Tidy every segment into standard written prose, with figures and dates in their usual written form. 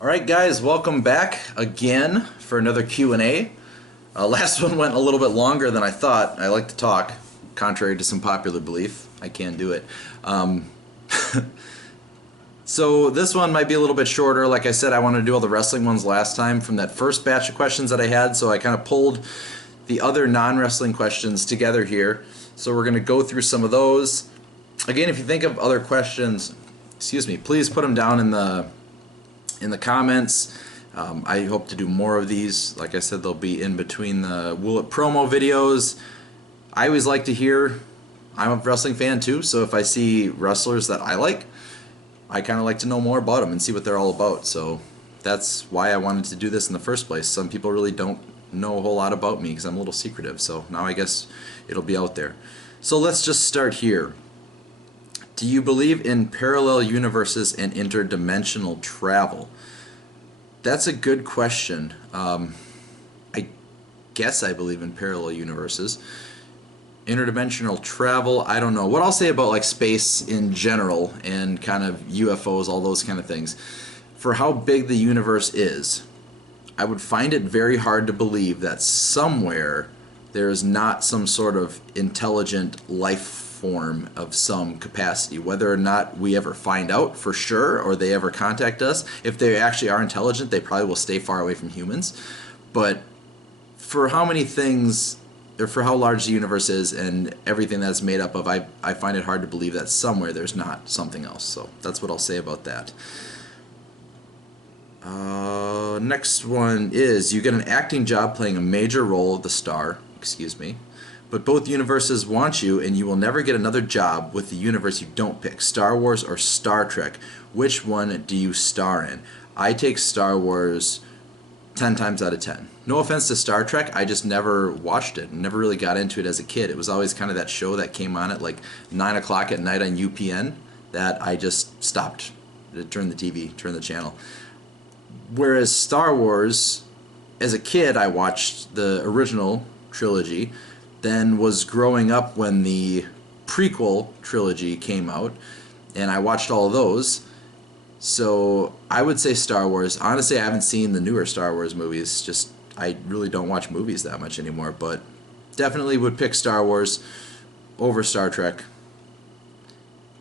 Alright guys, welcome back again for another Q&A. Last one went a little bit longer than I thought. I like to talk, contrary to some popular belief. I can do it. So this one might be a little bit shorter. Like I said, I wanted to do all the wrestling ones last time from that first batch of questions that I had, so I kind of pulled the other non-wrestling questions together here. So we're going to go through some of those. Again, if you think of other questions, please put them down in the comments. I hope to do more of these. Like I said, they'll be in between the Will It promo videos. I always like to hear, I'm a wrestling fan too, so if I see wrestlers that I like, I kind of like to know more about them and see what they're all about. So that's why I wanted to do this in the first place. Some people really don't know a whole lot about me because I'm a little secretive, so now I guess it'll be out there. So let's just start here. Do you believe in parallel universes and interdimensional travel? That's a good question. I guess I believe in parallel universes. Interdimensional travel, I don't know. What I'll say about like space in general and kind of UFOs, all those kind of things. For how big the universe is, I would find it very hard to believe that somewhere there is not some sort of intelligent life form of some capacity. Whether or not we ever find out for sure or they ever contact us, if they actually are intelligent, they probably will stay far away from humans. But for how many things, or for how large the universe is and everything that's made up of, I find it hard to believe that somewhere there's not something else. So that's what I'll say about that. Next one is, you get an acting job playing a major role of the star, but both universes want you and you will never get another job with the universe you don't pick, Star Wars or Star Trek. Which one do you star in? I take Star Wars 10 times out of 10. No offense to Star Trek, I just never watched it and never really got into it as a kid. It was always kind of that show that came on at like 9 o'clock at night on UPN that I just stopped, turned the TV, turned the channel. Whereas Star Wars, as a kid I watched the original trilogy, then was growing up when the prequel trilogy came out, and I watched all of those. So I would say Star Wars. Honestly, I haven't seen the newer Star Wars movies. Just I really don't watch movies that much anymore, but definitely would pick Star Wars over Star Trek.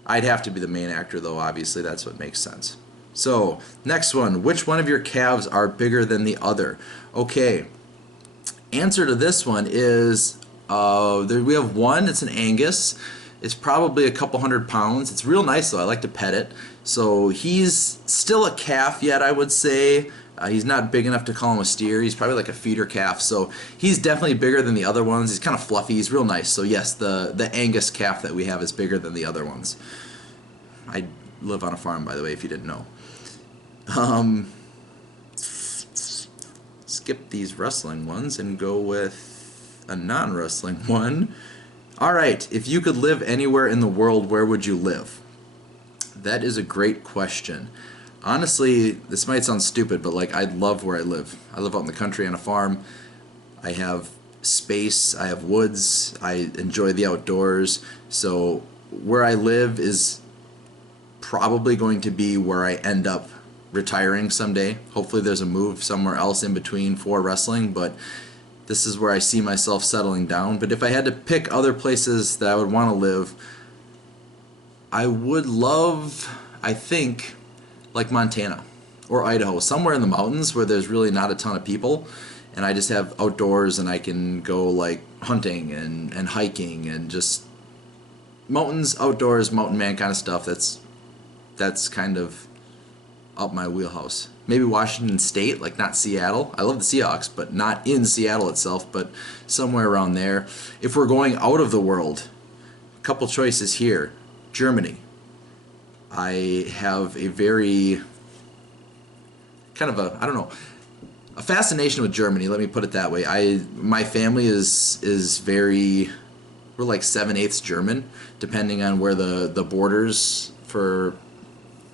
I'd have to be the main actor though, obviously. That's what makes sense. So, next one. Which one of your calves are bigger than the other? Okay. Answer to this one is, we have one. It's an Angus. It's probably a couple 100 pounds. It's real nice though. I like to pet it. So he's still a calf yet, I would say. He's not big enough to call him a steer. He's probably like a feeder calf. So he's definitely bigger than the other ones. He's kind of fluffy. He's real nice. So yes, the Angus calf that we have is bigger than the other ones. I live on a farm, by the way, if you didn't know. Skip these wrestling ones and go with a non-wrestling one. Alright, if you could live anywhere in the world, where would you live? That is a great question. Honestly, this might sound stupid, but like I love where I live. I live out in the country on a farm. I have space, I have woods, I enjoy the outdoors. So where I live is probably going to be where I end up retiring someday. Hopefully there's a move somewhere else in between for wrestling, but this is where I see myself settling down. But if I had to pick other places that I would want to live, I would love, I think, like Montana or Idaho, somewhere in the mountains where there's really not a ton of people and I just have outdoors and I can go like hunting and hiking and just mountains, outdoors, mountain man kind of stuff. That's kind of up my wheelhouse. Maybe Washington State, like not Seattle. I love the Seahawks, but not in Seattle itself, but somewhere around there. If we're going out of the world, a couple choices here. Germany. I have a very kind of a fascination with Germany, let me put it that way. My family is very, we're like 7/8 German, depending on where the borders for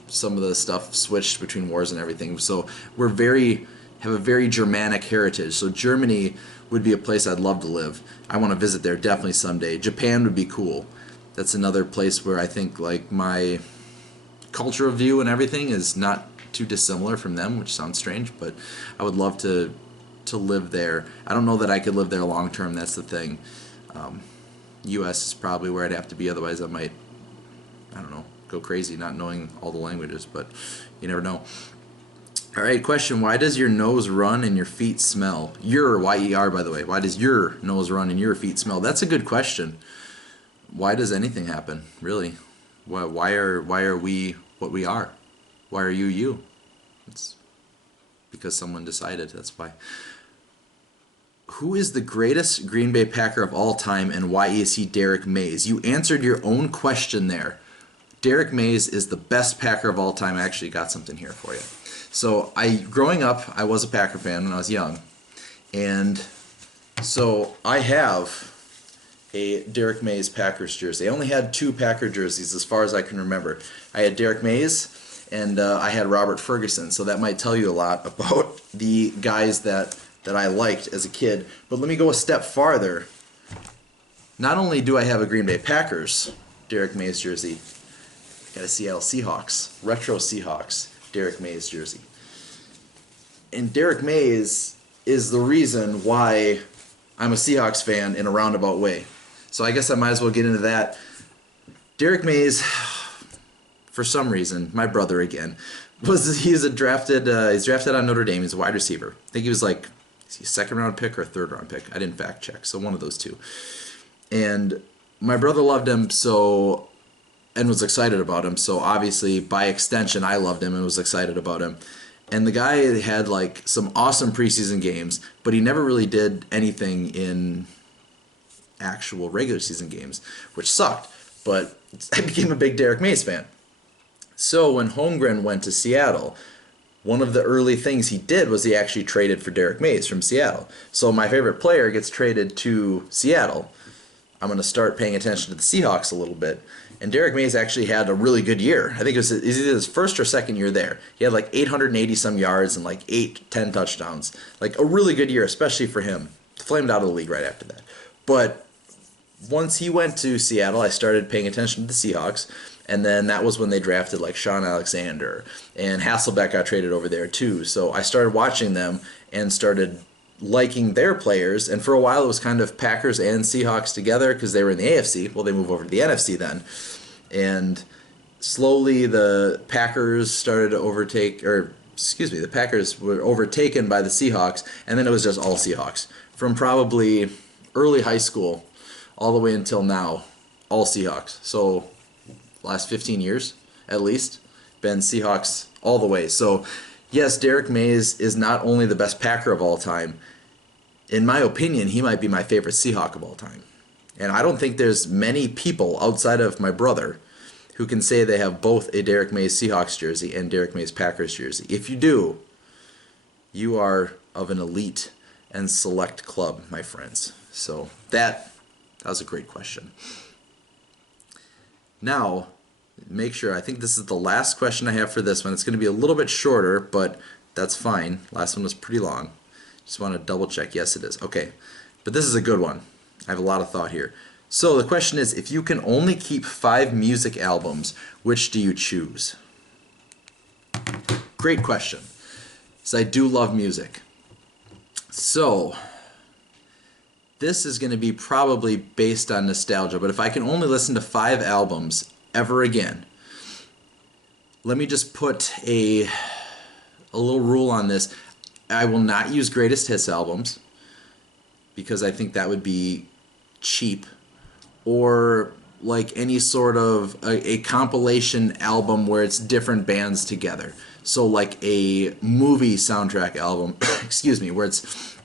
some of the stuff switched between wars and everything. So have a very Germanic heritage. So Germany would be a place I'd love to live. I want to visit there definitely someday. Japan would be cool. That's another place where I think like my cultural view and everything is not too dissimilar from them, which sounds strange, but I would love to live there. I don't know that I could live there long term. That's the thing. U.S. is probably where I'd have to be. Otherwise, I might, I don't know, go crazy not knowing all the languages. But you never know. All right, question: why does your nose run and your feet smell? Your, Y-E-R, by the way. Why does your nose run and your feet smell? That's a good question. Why does anything happen, really? Why are we what we are? Why are you you? It's because someone decided. That's why. Who is the greatest Green Bay Packer of all time, and why is he DMayes? You answered your own question there. DMayes is the best Packer of all time. I actually got something here for you. So growing up, I was a Packer fan when I was young, and so I have a DMayes Packers jersey. I only had 2 Packer jerseys as far as I can remember. I had DMayes and I had Robert Ferguson, so that might tell you a lot about the guys that I liked as a kid. But let me go a step farther. Not only do I have a Green Bay Packers DMayes jersey, I got a Seattle Seahawks, retro Seahawks DMayes jersey. And DMayes is the reason why I'm a Seahawks fan in a roundabout way. So I guess I might as well get into that. DMayes, for some reason, my brother again, he's drafted on Notre Dame. He's a wide receiver. I think he was like, is he a 2nd round pick or a 3rd round pick? I didn't fact check, so one of those two. And my brother loved him and was excited about him. So obviously, by extension, I loved him and was excited about him. And the guy had like some awesome preseason games, but he never really did anything in actual regular season games, which sucked. But I became a big DMayes fan. So when Holmgren went to Seattle, one of the early things he did was he actually traded for DMayes from Seattle. So my favorite player gets traded to Seattle. I'm going to start paying attention to the Seahawks a little bit. And DMayes actually had a really good year. I think it was either his 1st or 2nd year there. He had like 880 some yards and like 8-10 touchdowns. Like a really good year, especially for him. Flamed out of the league right after that. But once he went to Seattle, I started paying attention to the Seahawks. And then that was when they drafted like Sean Alexander. And Hasselbeck got traded over there too. So I started watching them and started liking their players. And for a while it was kind of Packers and Seahawks together because they were in the AFC. Well, they moved over to the NFC then. And slowly the Packers started to the Packers were overtaken by the Seahawks. And then it was just all Seahawks. From probably early high school all the way until now, all Seahawks. So last 15 years at least, been Seahawks all the way. So yes, DMayes is not only the best Packer of all time, in my opinion, he might be my favorite Seahawk of all time. And I don't think there's many people outside of my brother who can say they have both a DMayes Seahawks jersey and DMayes Packers jersey. If you do, you are of an elite and select club, my friends. So that was a great question. Now, make sure, I think this is the last question I have for this one. It's going to be a little bit shorter, but that's fine. Last one was pretty long. Just want to double check. Yes, it is. Okay, but this is a good one. I have a lot of thought here. So the question is, if you can only keep 5 music albums, which do you choose? Great question. So I do love music. So this is going to be probably based on nostalgia, but if I can only listen to 5 albums ever again, let me just put a little rule on this. I will not use greatest hits albums because I think that would be cheap, or like any sort of a compilation album where it's different bands together. So like a movie soundtrack album, excuse me, where it's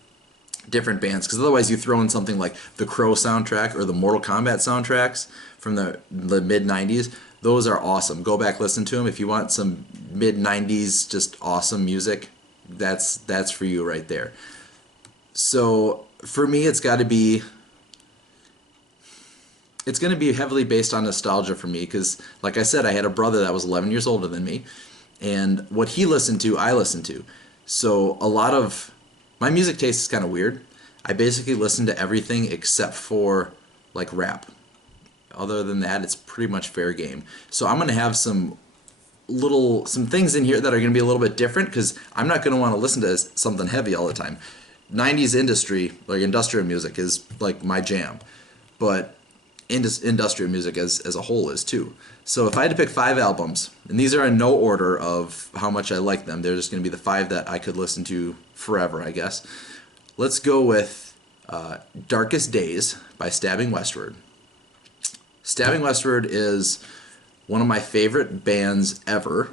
different bands, because otherwise you throw in something like the Crow soundtrack or the Mortal Kombat soundtracks from the mid-90s. Those are awesome. Go back, listen to them. If you want some mid-90s just awesome music, that's for you right there. So for me, it's going to be heavily based on nostalgia for me, because like I said, I had a brother that was 11 years older than me, and what he listened to, I listened to. So a lot of my music taste is kind of weird. I basically listen to everything except for like rap. Other than that, it's pretty much fair game. So I'm going to have some some things in here that are going to be a little bit different because I'm not going to want to listen to something heavy all the time. 90s industry, like industrial music, is like my jam, but industrial music as a whole is too. So if I had to pick 5 albums, and these are in no order of how much I like them, they're just going to be the 5 that I could listen to forever, I guess. Let's go with Darkest Days by Stabbing Westward. Stabbing Westward is one of my favorite bands ever.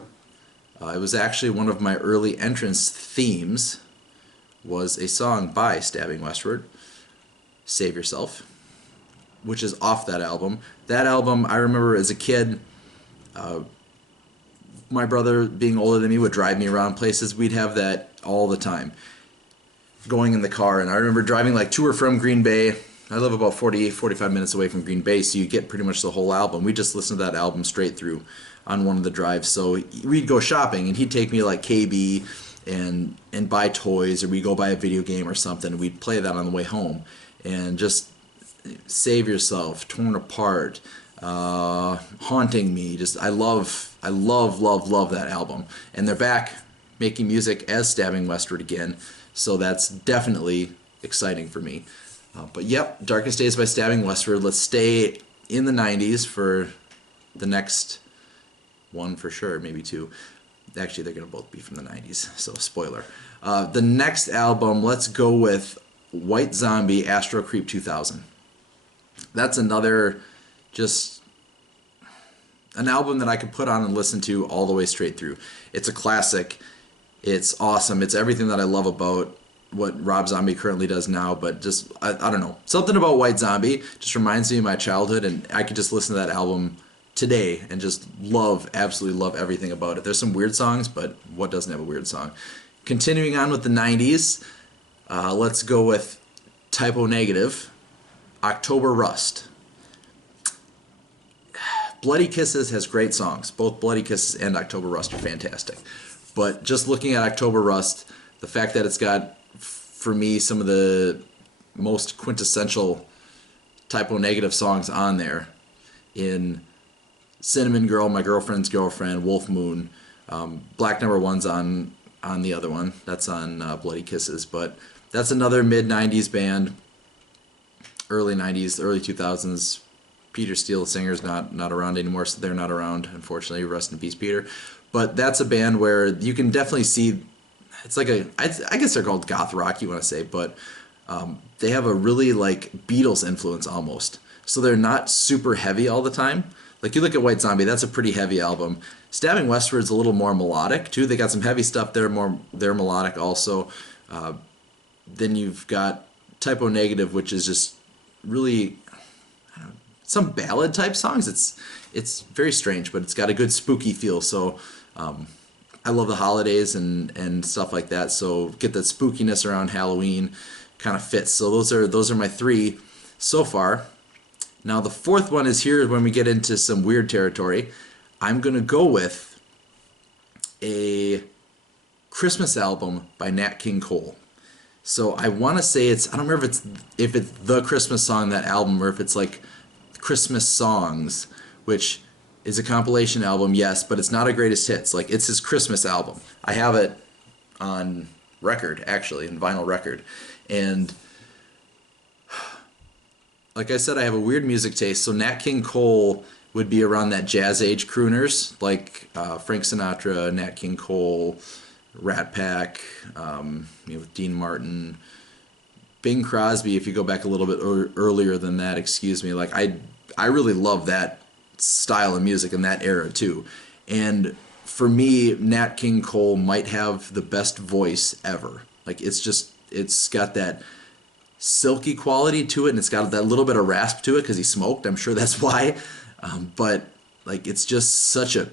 It was actually one of my early entrance themes, was a song by Stabbing Westward, Save Yourself, which is off that album. That album, I remember as a kid, my brother, being older than me, would drive me around places. We'd have that all the time, going in the car. And I remember driving like to or from Green Bay. I live about 45 minutes away from Green Bay, so you get pretty much the whole album. We just listened to that album straight through on one of the drives. So we'd go shopping, and he'd take me like KB and buy toys, or we'd go buy a video game or something, and we'd play that on the way home. And just Save Yourself, Torn Apart, Haunting Me. Just I love that album. And they're back making music as Stabbing Westward again, so that's definitely exciting for me. But yep, Darkest Days by Stabbing Westward. Let's stay in the 90s for the next one for sure, maybe 2. Actually, they're going to both be from the 90s, so spoiler. The next album, let's go with White Zombie, Astro Creep 2000. That's another, just an album that I could put on and listen to all the way straight through. It's a classic. It's awesome. It's everything that I love about what Rob Zombie currently does now, but just, I don't know. Something about White Zombie just reminds me of my childhood, and I could just listen to that album today and just absolutely love everything about it. There's some weird songs, but what doesn't have a weird song? Continuing on with the 90s, let's go with Typo Negative, October Rust. Bloody Kisses has great songs. Both Bloody Kisses and October Rust are fantastic. But just looking at October Rust, the fact that it's got, for me, some of the most quintessential Typo Negative songs on there, in Cinnamon Girl, My Girlfriend's Girlfriend, Wolf Moon, Black Number One's on the other one. That's on Bloody Kisses. But that's another mid-90s band, early 90s, early 2000s. Peter Steele, the singer's not around anymore, so they're not around, unfortunately. Rest in peace, Peter. But that's a band where you can definitely see, it's like I guess they're called goth rock, you want to say, but they have a really like Beatles influence almost. So they're not super heavy all the time. Like you look at White Zombie, that's a pretty heavy album. Stabbing Westward's a little more melodic too. They got some heavy stuff there, they're melodic also. Then you've got Typo Negative, which is just really, I don't know, some ballad type songs. It's very strange, but it's got a good spooky feel. So I love the holidays and stuff like that. So get that spookiness around Halloween kind of fits. So those are my 3 so far. Now the 4th one is here when we get into some weird territory. I'm gonna go with a Christmas album by Nat King Cole. So I want to say I don't remember if it's the Christmas song, that album, or if it's like Christmas Songs, which is a compilation album, yes, but it's not a greatest hits. Like, it's his Christmas album. I have it on record, actually, in vinyl record. And like I said, I have a weird music taste, so Nat King Cole would be around that jazz age crooners, like Frank Sinatra, Nat King Cole, Rat Pack, with Dean Martin, Bing Crosby. If you go back a little bit earlier than that, excuse me, like I really love that style of music in that era too. And for me, Nat King Cole might have the best voice ever. Like, it's got that silky quality to it, and it's got that little bit of rasp to it because he smoked. I'm sure that's why. But like, it's just such a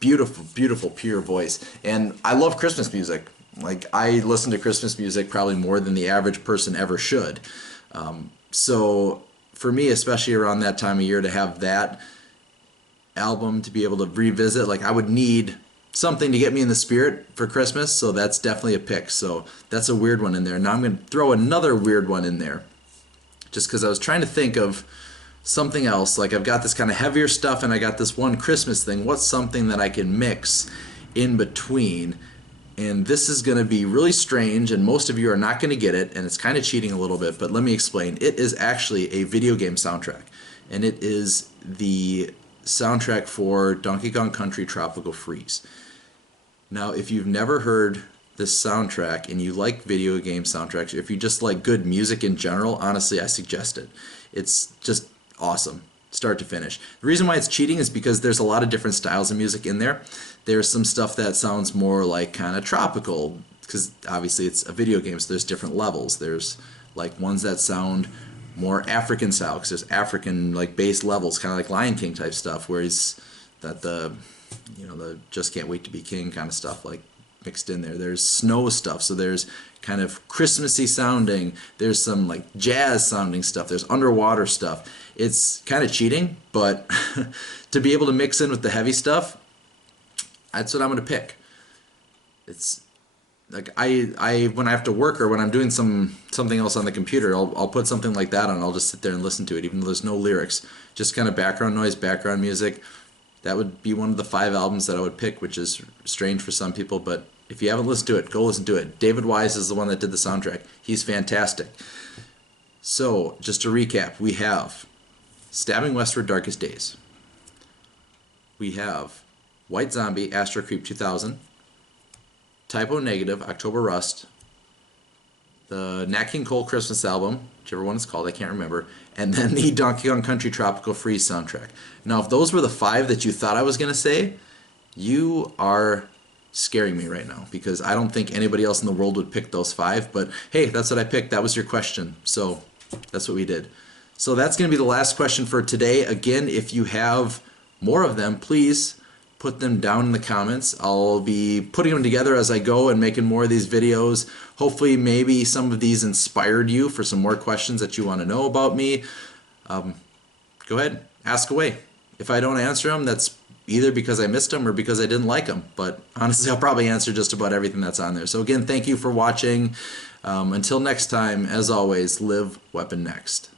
beautiful, beautiful, pure voice. And I love Christmas music. Like, I listen to Christmas music probably more than the average person ever should. So for me, especially around that time of year, to have that album to be able to revisit, like, I would need something to get me in the spirit for Christmas, so that's definitely a pick. So that's a weird one in there. Now I'm going to throw another weird one in there, just because I was trying to think of something else. Like I've got this kind of heavier stuff and I got this one Christmas thing. What's something that I can mix in between? And this is going to be really strange, and most of you are not going to get it, and it's kind of cheating a little bit, but let me explain. It is actually a video game soundtrack, and it is the soundtrack for Donkey Kong Country Tropical Freeze. Now, if you've never heard this soundtrack and you like video game soundtracks, if you just like good music in general, honestly, I suggest it. It's just awesome, start to finish. The reason why it's cheating is because there's a lot of different styles of music in there. There's some stuff that sounds more like kind of tropical, because obviously it's a video game, so there's different levels. There's like ones that sound more African style, because there's African like bass levels, kind of like Lion King type stuff, whereas that the Just Can't Wait to Be King kind of stuff like mixed in there. There's snow stuff, so there's kind of Christmassy sounding. There's some like jazz sounding stuff. There's underwater stuff. It's kind of cheating, but to be able to mix in with the heavy stuff, that's what I'm going to pick. It's like I when I have to work or when I'm doing something else on the computer, I'll put something like that on. I'll just sit there and listen to it, even though there's no lyrics. Just kind of background noise, background music. That would be one of the 5 albums that I would pick, which is strange for some people, but if you haven't listened to it, go listen to it. David Wise is the one that did the soundtrack. He's fantastic. So, just to recap, we have Stabbing Westward, Darkest Days. We have White Zombie, Astro Creep 2000. Typo Negative, October Rust. The Nat King Cole Christmas album, whichever one it's called, I can't remember. And then the Donkey Kong Country Tropical Freeze soundtrack. Now, if those were the 5 that you thought I was going to say, you are scaring me right now, because I don't think anybody else in the world would pick those 5. But hey, that's what I picked. That was your question. So that's what we did. So that's going to be the last question for today. Again, if you have more of them, please put them down in the comments. I'll be putting them together as I go and making more of these videos. Hopefully maybe some of these inspired you for some more questions that you want to know about me. Go ahead, ask away. If I don't answer them, that's either because I missed them or because I didn't like them. But honestly, I'll probably answer just about everything that's on there. So again, thank you for watching. Until next time, as always, live Weapon Next.